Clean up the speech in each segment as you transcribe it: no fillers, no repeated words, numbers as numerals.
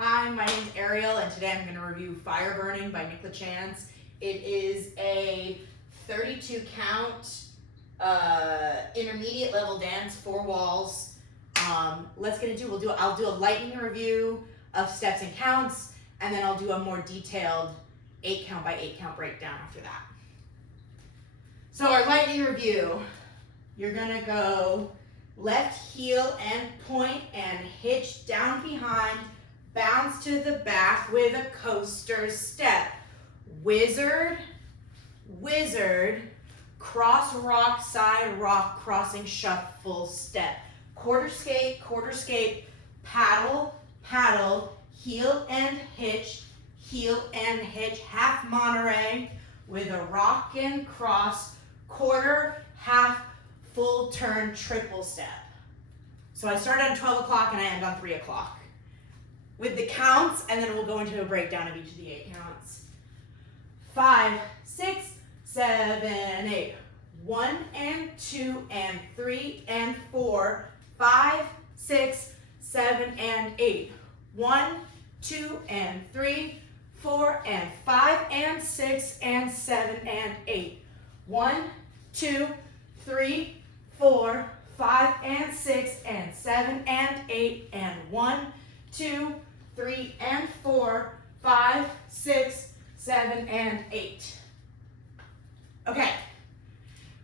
Hi, my name's Ariel, and today I'm going to review Fire Burning by Lachance. It is a 32 count intermediate level dance, 4 walls. Let's get into it. I'll do a lightning review of steps and counts, and then I'll do a more detailed 8 count by 8 count breakdown after that. So our lightning review, you're going to go left heel and point and hitch down behind, bounce to the back with a coaster step. Wizard, wizard, cross rock, side rock, crossing shuffle step. Quarter skate, paddle, paddle, heel and hitch, half Monterey with a rock and cross, quarter, half, full turn, triple step. So I start at 12 o'clock and I end on 3 o'clock. With the counts, and then we'll go into a breakdown of each of the 8 counts. 5, 6, 7, 8. 1 and 2 and 3 and 4. 5, 6, 7 and 8. 1, 2 and 3, 4 and 5 and 6 and 7 and 8. 1, 2, 3, 4, 5 and 6 and 7 and 8 and 1, 2, 3 and 4, 5, 6, 7 and 8. Okay,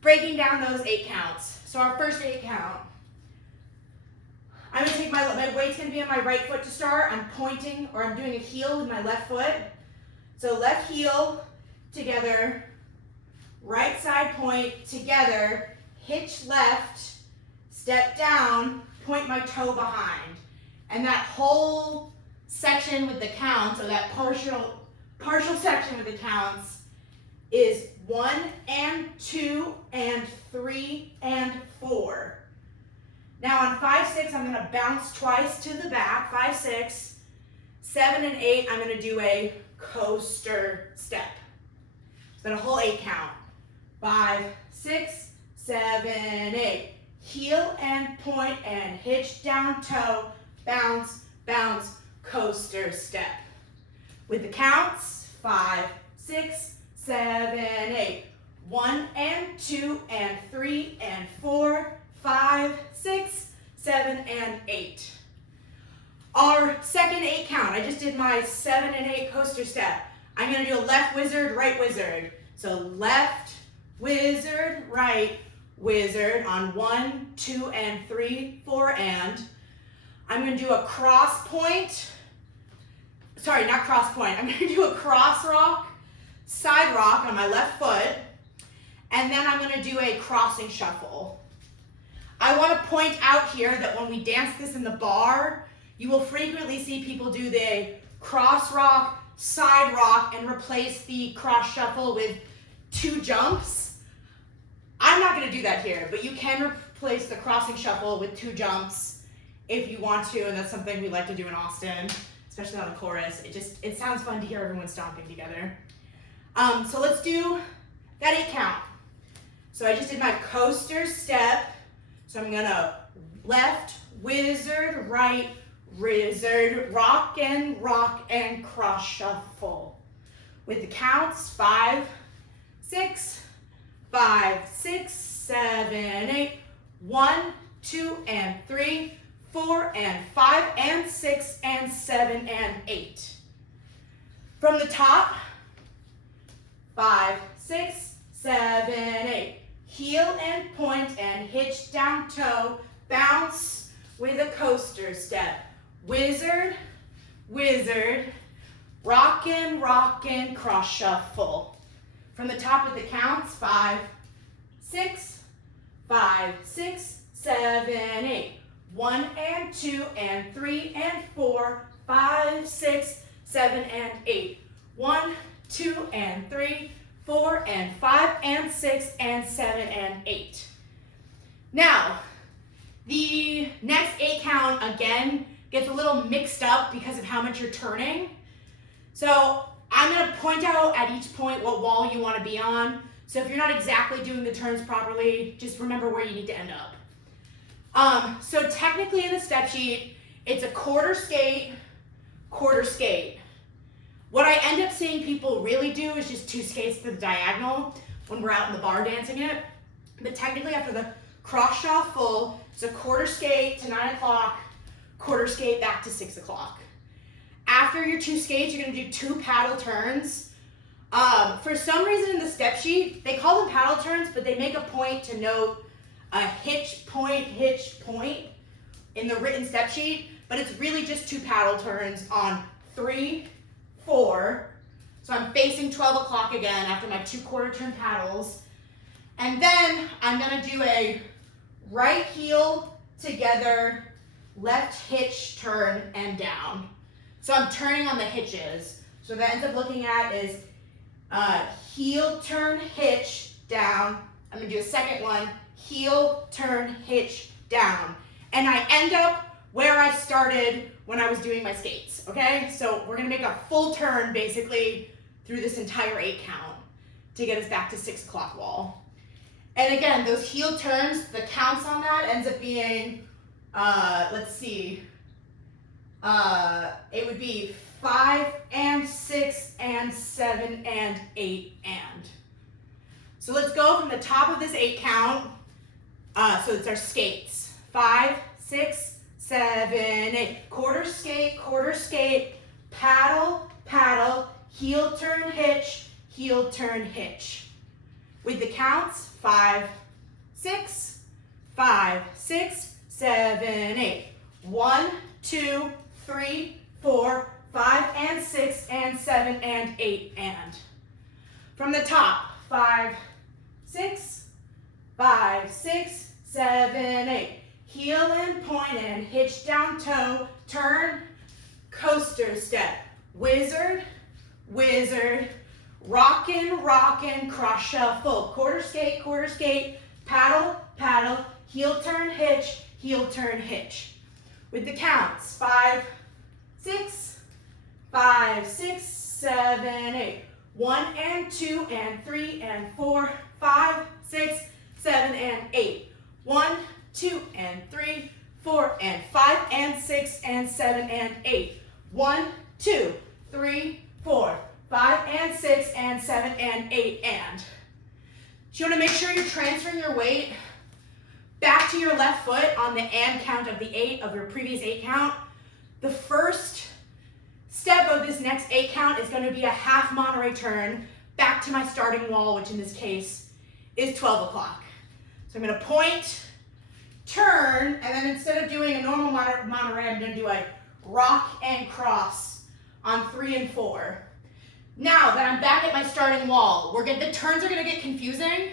breaking down those 8 counts. So our first 8 count, I'm going to take my weight's going to be on my right foot to start. I'm pointing, or I'm doing a heel with my left foot. So left heel together, right side point together, hitch left, step down, point my toe behind. And that whole section with the counts, or that partial section with the counts, is 1 and 2 and 3 and 4. Now on 5, 6, I'm going to bounce twice to the back. 5, 6, 7 and 8, I'm going to do a coaster step. So that a whole 8 count. 5, 6, 7, 8. Heel and point and hitch down toe, bounce, bounce, coaster step. With the counts, 5, 6, 7, 8. 1 and 2 and 3 and 4, 5, 6, 7 and 8. Our second 8 count, I just did my 7 and 8 coaster step. I'm going to do a left wizard, right wizard. So left wizard, right wizard on 1, 2 and 3, 4 and. I'm going to do a cross point. Sorry, not cross point. I'm going to do a cross rock, side rock on my left foot, and then I'm going to do a crossing shuffle. I want to point out here that when we dance this in the bar, you will frequently see people do the cross rock, side rock, and replace the cross shuffle with 2 jumps. I'm not going to do that here, but you can replace the crossing shuffle with 2 jumps if you want to, and that's something we like to do in Austin, especially on the chorus. It sounds fun to hear everyone stomping together. So let's do that 8 count. So I just did my coaster step. So I'm gonna left wizard, right wizard, rock and cross shuffle. With the counts, 5, 6, 5, 6, 7, 8, 1, 2 and 3, 4 and 5 and 6 and 7 and 8. From the top, 5, 6, 7, 8. Heel and point and hitch down toe, bounce with a coaster step. Wizard, wizard, rockin', cross shuffle. From the top of the counts, 5, 6, 5, 6, 7, 8. 1 and 2 and 3 and 4, 5, 6, 7 and 8. 1, 2 and 3, 4 and 5 and 6 and 7 and 8. Now, the next 8 count again gets a little mixed up because of how much you're turning. So I'm going to point out at each point what wall you want to be on. So if you're not exactly doing the turns properly, just remember where you need to end up. So technically in the step sheet, it's a quarter skate, quarter skate. What I end up seeing people really do is just 2 skates to the diagonal when we're out in the bar dancing it. But technically after the cross shuffle, it's a quarter skate to 9 o'clock, quarter skate back to 6 o'clock. After your 2 skates, you're gonna do 2 paddle turns. For some reason in the step sheet, they call them paddle turns, but they make a point to note a hitch point in the written step sheet, but it's really just 2 paddle turns on 3, 4. So I'm facing 12 o'clock again after my 2 quarter turn paddles. And then I'm gonna do a right heel together, left hitch turn and down. So I'm turning on the hitches. So that ends up looking at is heel turn hitch down. I'm gonna do a second one, heel turn hitch down. And I end up where I started when I was doing my skates, okay? So we're gonna make a full turn basically through this entire 8 count to get us back to 6 o'clock wall. And again, those heel turns, the counts on that ends up being, let's see, it would be 5 and 6 and 7 and 8 and. So let's go from the top of this 8 count. So it's our skates. 5, 6, 7, 8. Quarter skate, paddle, paddle, heel turn hitch, with the counts 5, 6, 5, 6, 7, 8. 1, 2, 3, 4, 5 and 6 and 7 and 8 and. From the top, 5, 6, 5, 6, 7, 8. Heel and point and hitch down toe, turn, coaster step, wizard, wizard, rockin', rockin', cross shuffle, quarter skate, paddle, paddle, heel turn hitch, with the counts 5, 6, 5, 6, 7, 8. 1 and 2 and 3 and 4, 5, 6, 7 and 8. 1, 2 and 3, 4 and 5 and 6 and 7 and 8. 1, 2, 3, 4, 5 and 6 and 7 and 8 and. So you want to make sure you're transferring your weight back to your left foot on the and count of the 8 of your previous 8 count. The first step of this next 8 count is going to be a half Monterey turn back to my starting wall, which in this case is 12 o'clock. So I'm going to point, turn, and then instead of doing a normal Monterey, I'm going to do a rock and cross on 3 and 4. Now that I'm back at my starting wall, the turns are going to get confusing.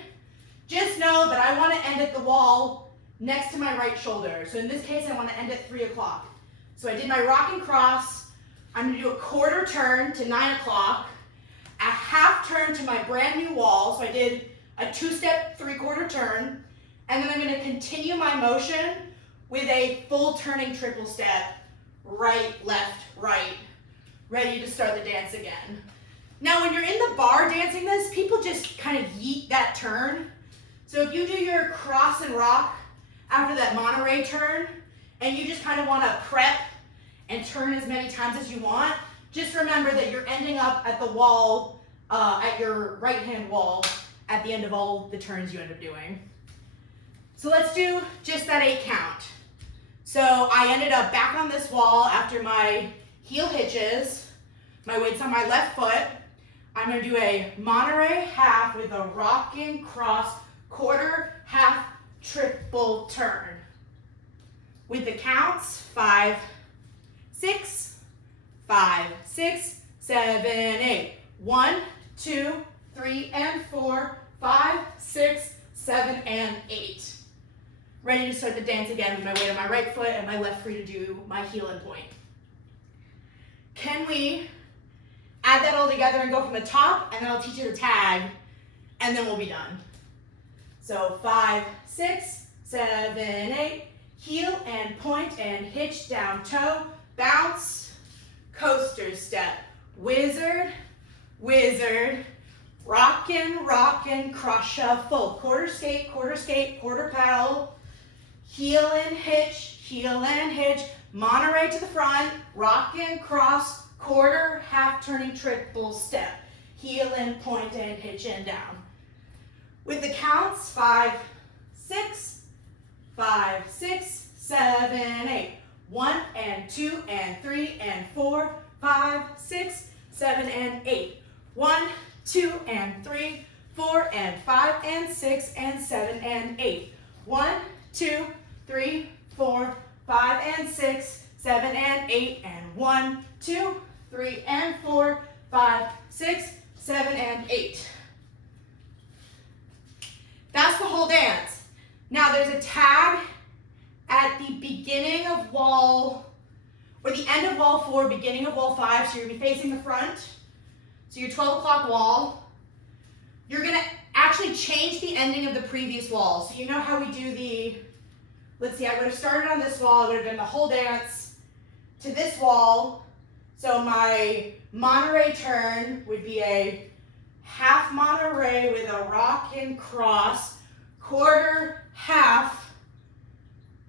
Just know that I want to end at the wall next to my right shoulder. So in this case, I want to end at 3 o'clock. So I did my rock and cross. I'm going to do a quarter turn to 9 o'clock, a half turn to my brand new wall. So I did a 2-step 3/4 turn, and then I'm going to continue my motion with a full turning triple step, right, left, right, ready to start the dance again. Now when you're in the bar dancing this, people just kind of yeet that turn. So if you do your cross and rock after that Monterey turn, and you just kind of want to prep and turn as many times as you want, just remember that you're ending up at the wall, at your right-hand wall, at the end of all the turns you end up doing. So let's do just that 8 count. So I ended up back on this wall after my heel hitches, my weight's on my left foot. I'm going to do a Monterey half with a rocking cross, quarter, half, triple turn. With the counts, 5, 6, 5, 6, 7, 8. 1, 2, 3, and 4, 5, 6, 7, and 8. Ready to start the dance again with my weight on my right foot and my left free to do my heel and point. Can we add that all together and go from the top, and then I'll teach you the tag, and then we'll be done. So 5, 6, 7, 8, heel and point and hitch down toe, bounce, coaster step, wizard, wizard, rockin', rockin', cross shuffle, quarter skate, quarter paddle, heel and hitch, Monterey to the front, rockin', cross, quarter, half turning, triple step. Heel in, point and hitch and down. With the counts, 5, 6, 5, 6, 7, 8. 1 and 2 and 3 and 4, 5, 6, 7 and 8. 1, 2 and 3, 4 and 5 and 6 and 7 and 8. 1, 2, 3, 4, 5 and 6, 7 and 8, and 1, 2, 3 and 4, 5, 6, 7 and 8. That's the whole dance. Now there's a tag at the beginning of wall, or the end of wall 4, beginning of wall 5, so you're going to be facing the front. So your 12 o'clock wall. You're going to actually change the ending of the previous wall. So you know how we do the, let's see, I would have started on this wall, I would have done the whole dance to this wall. So my Monterey turn would be a half Monterey with a rock and cross, quarter, half.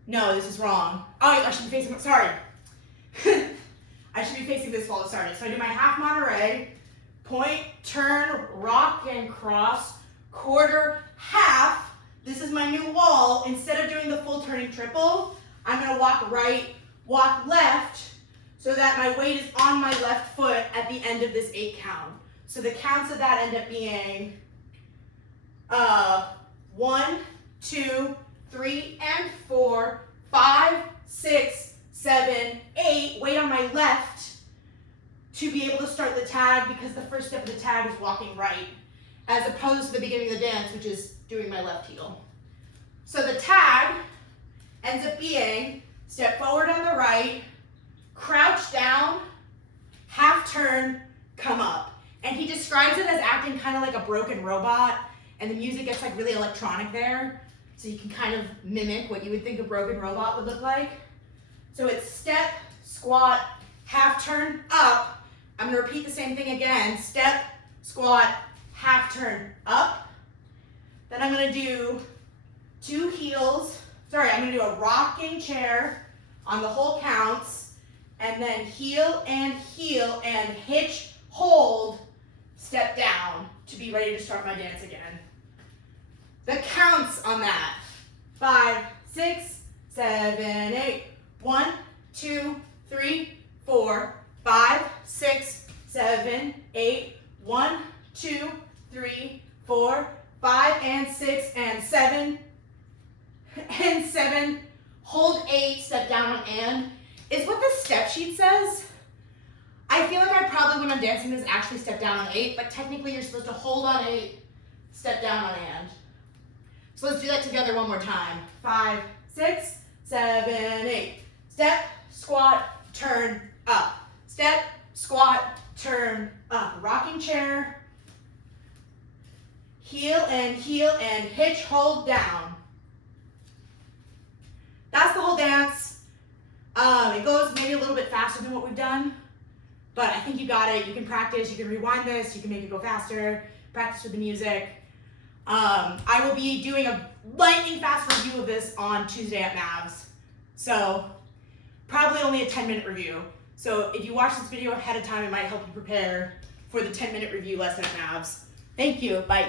No, this is wrong. Oh, I should be facing, sorry. I should be facing this wall to start it. So I do my half Monterey, point, turn, rock and cross, quarter, half. This is my new wall. Instead of doing the full turning triple, I'm gonna walk right, walk left, so that my weight is on my left foot at the end of this 8 count. So the counts of that end up being 1, 2, 3 and 4, 5, 6, 7, 8, weight on my left to be able to start the tag, because the first step of the tag is walking right, as opposed to the beginning of the dance, which is doing my left heel. So the tag ends up being step forward on the right, crouch down, half turn, come up. And he describes it as acting kind of like a broken robot, and the music gets like really electronic there, so you can kind of mimic what you would think a broken robot would look like. So it's step, squat, half turn, up. I'm gonna repeat the same thing again. Step, squat, half turn, up. Then I'm gonna do 2 heels. Sorry, I'm gonna do a rocking chair on the whole counts, and then heel and hitch, hold, step down to be ready to start my dance again. The counts on that: 5, 6, 7, 8. 1, 2, 3, 4, 5, 6, 7, 8. 1, 2, 3, 4, 5 and 6 and 7 and 7. Hold 8, step down on and. Is what the step sheet says. I feel like I probably, when I'm dancing this, actually step down on 8, but technically you're supposed to hold on 8, step down on and. So let's do that together one more time. 5, 6, 7, 8. Step, squat, turn, up. Step, squat, turn, up. Rocking chair. Heel and hitch, hold down. That's the whole dance. It goes maybe a little bit faster than what we've done, but I think you got it. You can practice, you can rewind this, you can make it go faster, practice with the music. I will be doing a lightning fast review of this on Tuesday at Mavs. So probably only a 10-minute review. So if you watch this video ahead of time, it might help you prepare for the 10-minute review lesson at Mavs. Thank you, bye.